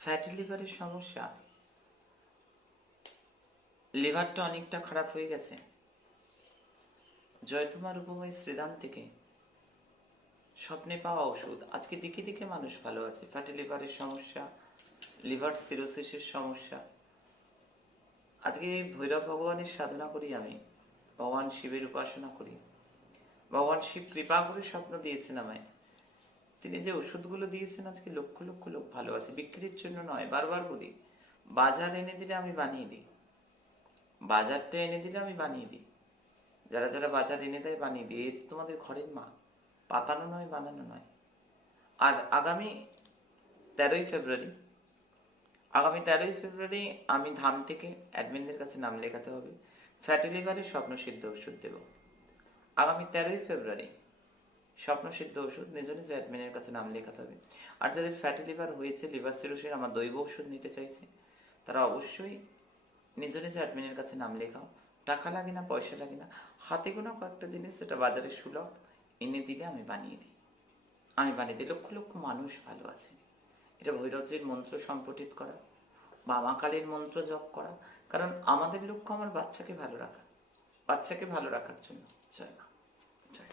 Fatty লিভারের সমস্যা, লিভারটা অনেকটা খারাপ হয়ে গেছে। জয়তুমা রূপময় শ্রীদান থেকে স্বপ্নে পাওয়া ওষুধ, আজকে দিকে দিকে মানুষ ভালো আছে। ফ্যাটি লিভারের সমস্যা, লিভার সিরোসিসের সমস্যা, আজকে ভৈরব ভগবানের সাধনা করি আমি, ভগবান শিবের উপাসনা করি। ভগবান শিব কৃপা করে স্বপ্ন দিয়েছেন আমায়। তিনি যে ওষুধগুলো দিয়েছেন, আজকে লক্ষ লক্ষ লোক ভালো আছে। বিক্রির জন্য নয়, বারবার বলি, বাজার এনে দিলে আমি বানিয়ে দিই, বাজারটা এনে দিলে আমি বানিয়ে দিই। যারা যারা বাজার এনে দেয় বানিয়ে দিই। এ তোমাদের ঘরের মা, পাতানো নয়, বানানো নয়। আর আগামী 13ই ফেব্রুয়ারি, আমি ধাম থেকে অ্যাডমিনদের কাছে নাম লেখাতে হবে। ফ্যাটি লিভারের স্বপ্ন সিদ্ধ ওষুধ দেব আগামী 13ই ফেব্রুয়ারি। স্বপ্ন সিদ্ধ ওষুধ নিজ নিজ অ্যাডমিনের কাছে নাম লেখাতে হবে। আর যাদের ফ্যাটি লিভার হয়েছে, লিভার সিরোসিস, আমার দৈব ওষুধ নিতে চাইছে, তারা অবশ্যই নিজ নিজ অ্যাডমিনের কাছে নাম লেখাও। টাকা লাগে না, পয়সা লাগে না, হাতে গোনা কয়েকটা জিনিস, সেটা বাজারে সুলভ, এনে দিলে আমি বানিয়ে দিই। লক্ষ লক্ষ মানুষ ভালো আছে। এটা ভৈরবজির মন্ত্র সম্পঠিত করা বা মা কালীর মন্ত্র জপ করা। কারণ আমাদের লক্ষ্য আমার বাচ্চাকে ভালো রাখা, বাচ্চাকে ভালো রাখার জন্য। জয় মা, জয়।